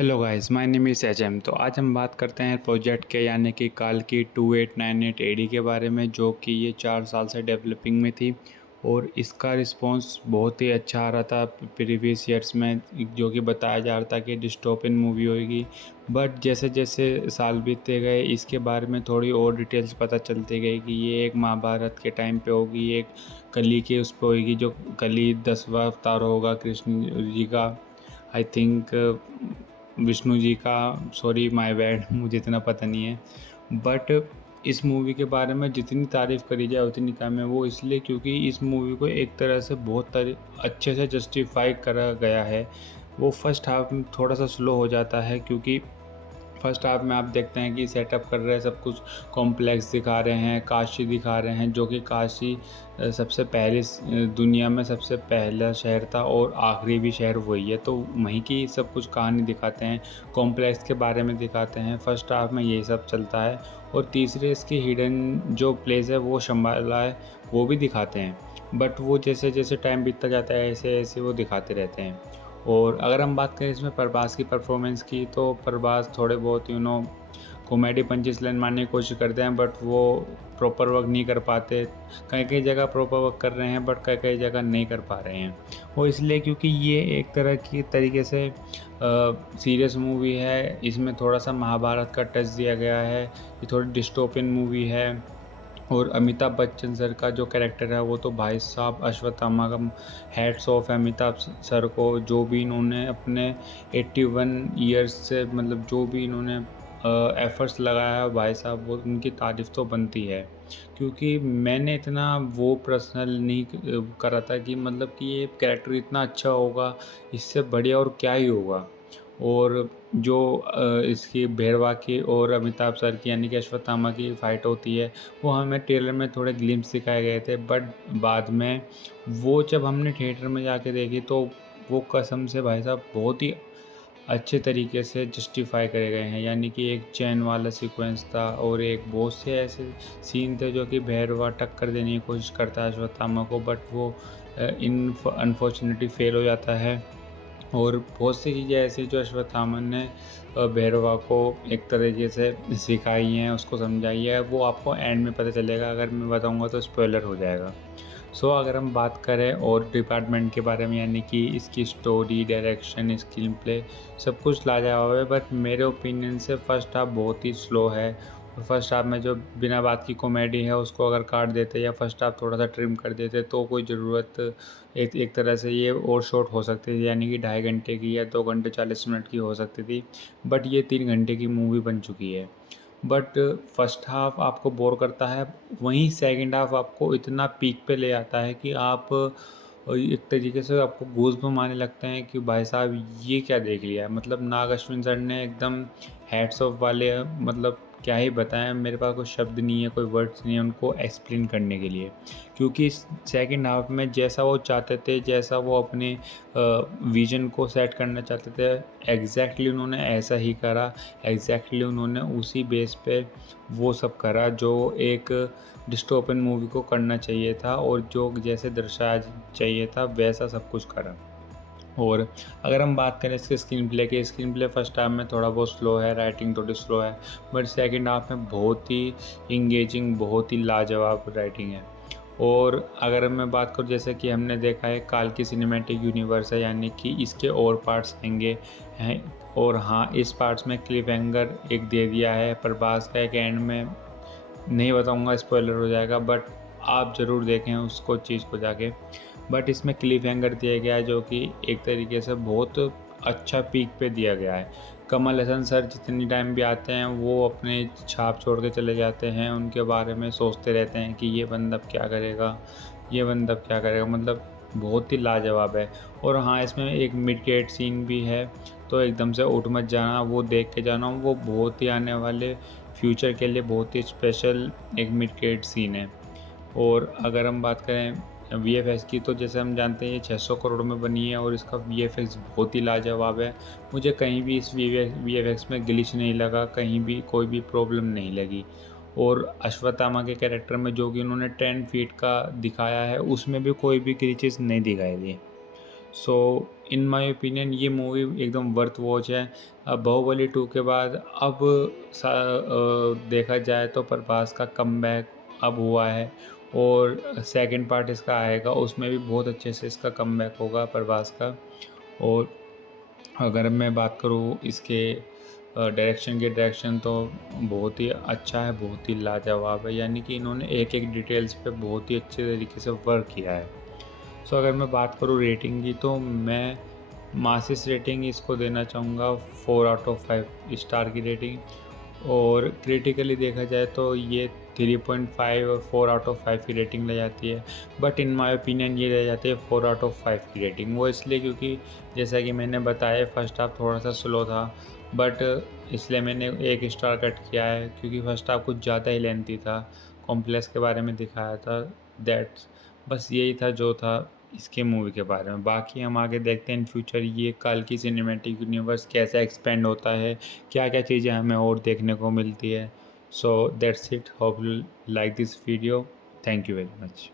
Hello guys, my name is HM. तो आज हम बात करते हैं प्रोजेक्ट के यानी कि काल्की 2898 एडी के बारे में, जो कि ये 4 साल से डेवलपिंग में थी और इसका रिस्पांस बहुत ही अच्छा आ रहा था प्रीवियस ईयर्स में, जो कि बताया जा रहा था कि डिस्टोपियन मूवी होगी। बट जैसे जैसे साल बीतते गए इसके बारे में थोड़ी और डिटेल्स पता चलती गई कि ये एक महाभारत के टाइम पे होगी, एक कली के उस पर होगी, जो कली 10वां अवतार होगा कृष्ण जी का। आई थिंक विष्णु जी का, सॉरी माय बैड, मुझे इतना पता नहीं है। बट इस मूवी के बारे में जितनी तारीफ़ करी जाए उतनी कम है। वो इसलिए क्योंकि इस मूवी को एक तरह से बहुत अच्छे से जस्टिफाई करा गया है। वो फर्स्ट हाफ में थोड़ा सा स्लो हो जाता है, क्योंकि फर्स्ट हाफ में आप देखते हैं कि सेटअप कर रहे हैं, सब कुछ कॉम्प्लेक्स दिखा रहे हैं, काशी दिखा रहे हैं, जो कि काशी सबसे पहले दुनिया में सबसे पहला शहर था और आखिरी भी शहर वही है। तो वहीं की सब कुछ कहानी दिखाते हैं, कॉम्प्लेक्स के बारे में दिखाते हैं। फर्स्ट हाफ में यही सब चलता है। और तीसरे इसकी हिडन जो प्लेस है वो शंबाला है, वो भी दिखाते हैं। बट वो जैसे जैसे टाइम बीतता जाता है ऐसे ऐसे वो दिखाते रहते हैं। और अगर हम बात करें इसमें प्रभास की परफॉर्मेंस की, तो प्रभास थोड़े बहुत कॉमेडी पंचेस लाइन मारने की कोशिश करते हैं, बट वो प्रॉपर वर्क नहीं कर पाते। कई कई जगह प्रॉपर वर्क कर रहे हैं, बट कई कई जगह नहीं कर पा रहे हैं। वो इसलिए क्योंकि ये एक तरह की तरीके से सीरियस मूवी है। इसमें थोड़ा सा महाभारत का टच दिया गया है। ये थोड़ी डिस्टोपियन मूवी है। और अमिताभ बच्चन सर का जो कैरेक्टर है वो तो भाई साहब अश्वत्थामा का हैट्स ऑफ है अमिताभ सर को। जो भी इन्होंने अपने 81 ईयर्स से, मतलब जो भी इन्होंने एफर्ट्स लगाया है भाई साहब, वो उनकी तारीफ़ तो बनती है। क्योंकि मैंने इतना वो पर्सनल नहीं करा था कि मतलब कि ये कैरेक्टर इतना अच्छा होगा, इससे बढ़िया और क्या ही होगा। और जो इसकी भैरवा की और अमिताभ सर की यानी कि अश्वत्थामा की फ़ाइट होती है, वो हमें ट्रेलर में थोड़े ग्लिम्स दिखाए गए थे। बट बाद में वो जब हमने थिएटर में जाके देखी, तो वो कसम से भाई साहब बहुत ही अच्छे तरीके से जस्टिफाई करे गए हैं। यानी कि एक चैन वाला सीक्वेंस था और एक बहुत से ऐसे सीन थे जो कि भैरवा टक्कर देने की कोशिश करता है अश्वत्थामा को, बट वो इन अनफॉर्चुनेटली फेल हो जाता है। और बहुत सी चीज़ें ऐसी जो अश्वत्थामा ने भैरवा को एक तरीके से सिखाई हैं, उसको समझाई है, वो आपको एंड में पता चलेगा। अगर मैं बताऊंगा तो स्पॉइलर हो जाएगा। अगर हम बात करें और डिपार्टमेंट के बारे में, यानी कि इसकी स्टोरी, डायरेक्शन, स्क्रीन प्ले, सब कुछ लाजवाब है। बट मेरे ओपिनियन से फर्स्ट हाफ बहुत ही स्लो है। और फर्स्ट हाफ में जो बिना बात की कॉमेडी है उसको अगर काट देते या फर्स्ट हाफ थोड़ा सा ट्रिम कर देते तो कोई ज़रूरत, एक तरह से ये और शॉर्ट हो सकती थी, यानी कि 2.5 घंटे की या 2 घंटे 40 मिनट की हो सकती थी। बट ये 3 घंटे की मूवी बन चुकी है। बट फर्स्ट हाफ आपको बोर करता है, वहीं सेकंड हाफ आपको इतना पीक पे ले आता है कि आप एक तरीके से आपको गूज़बम्प आने लगते हैं कि भाई साहब ये क्या देख लिया है। मतलब नाग अश्विन सर ने एकदम हैट्स ऑफ वाले, मतलब क्या ही बताएं, मेरे पास कोई शब्द नहीं है, कोई वर्ड्स नहीं है उनको एक्सप्लेन करने के लिए। क्योंकि सेकंड हाफ में जैसा वो चाहते थे, जैसा वो अपने विजन को सेट करना चाहते थे, एग्जैक्टली उन्होंने ऐसा ही करा। एग्जैक्टली उन्होंने उसी बेस पे वो सब करा जो एक डिस्टोपियन मूवी को करना चाहिए था, और जो जैसे दर्शाया चाहिए था वैसा सब कुछ करा। और अगर हम बात करें इसके स्क्रीन प्ले की, स्क्रीन प्ले फर्स्ट हाफ में थोड़ा बहुत स्लो है, राइटिंग थोड़ी स्लो है। बट सेकंड हाफ में बहुत ही इंगेजिंग, बहुत ही लाजवाब राइटिंग है। और अगर मैं बात करूँ, जैसे कि हमने देखा है काल की सिनेमैटिक यूनिवर्स है, यानी कि इसके और पार्ट्स आएंगे हैं। और हाँ, इस पार्ट्स में क्लिफ हैंगर एक दे दिया है प्रभास का, एक एंड में नहीं बताऊंगा, स्पॉइलर हो जाएगा। बट आप ज़रूर देखें उसको, चीज़ को जाके। बट इसमें क्लिफ हैंगर दिया गया है जो कि एक तरीके से बहुत अच्छा पीक पे दिया गया है। कमल हसन सर जितनी टाइम भी आते हैं वो अपने छाप छोड़ के चले जाते हैं, उनके बारे में सोचते रहते हैं कि ये बंदा अब क्या करेगा, ये बंदा अब क्या करेगा। मतलब बहुत ही लाजवाब है। और हाँ, इसमें एक मिड गेट सीन भी है, तो एकदम से उठ मत जाना, वो देख के जाना। वो बहुत ही आने वाले फ्यूचर के लिए बहुत ही स्पेशल एक मिड गेट सीन है। और अगर हम बात करें वीएफएक्स की, तो जैसे हम जानते हैं ये 600 करोड़ में बनी है और इसका वीएफएक्स बहुत ही लाजवाब है। मुझे कहीं भी इस वीएफएक्स में ग्लिच नहीं लगा, कहीं भी कोई भी प्रॉब्लम नहीं लगी। और अश्वत्थामा के कैरेक्टर में जो कि उन्होंने 10 फीट का दिखाया है, उसमें भी कोई भी ग्लिचेस नहीं दिखाई दी। सो इन माय ओपिनियन ये मूवी एकदम वर्थ वॉच है। अब बाहुबली 2 के बाद अब देखा जाए तो प्रभास का कमबैक अब हुआ है और सेकंड पार्ट इसका आएगा, उसमें भी बहुत अच्छे से इसका कमबैक होगा प्रभास का। और अगर मैं बात करूँ इसके डायरेक्शन तो बहुत ही अच्छा है, बहुत ही लाजवाब है, यानी कि इन्होंने एक-एक डिटेल्स पे बहुत ही अच्छे तरीके से वर्क किया है। सो अगर मैं बात करूँ रेटिंग की तो मैं मासिस रेटिंग इसको देना चाहूँगा 4 आउट ऑफ 5 स्टार की रेटिंग। और क्रिटिकली देखा जाए तो ये 3.5 और 4 आउट ऑफ 5 की रेटिंग ले जाती है। बट इन माय ओपिनियन ये ले जाती है 4 आउट ऑफ 5 की रेटिंग। वो इसलिए क्योंकि जैसा कि मैंने बताया फर्स्ट हाफ थोड़ा सा स्लो था, बट इसलिए मैंने 1 स्टार कट किया है क्योंकि फर्स्ट हाफ कुछ ज़्यादा ही लेंथी था, कॉम्प्लेक्स के बारे में दिखाया था। दैट्स बस यही था जो था इसके मूवी के बारे में। बाकी हम आगे देखते हैं इन फ्यूचर ये कल की सिनेमैटिक यूनिवर्स कैसा एक्सपेंड होता है, क्या-क्या चीज़ें हमें और देखने को मिलती है। So that's it, hope you like this video. Thank you very much.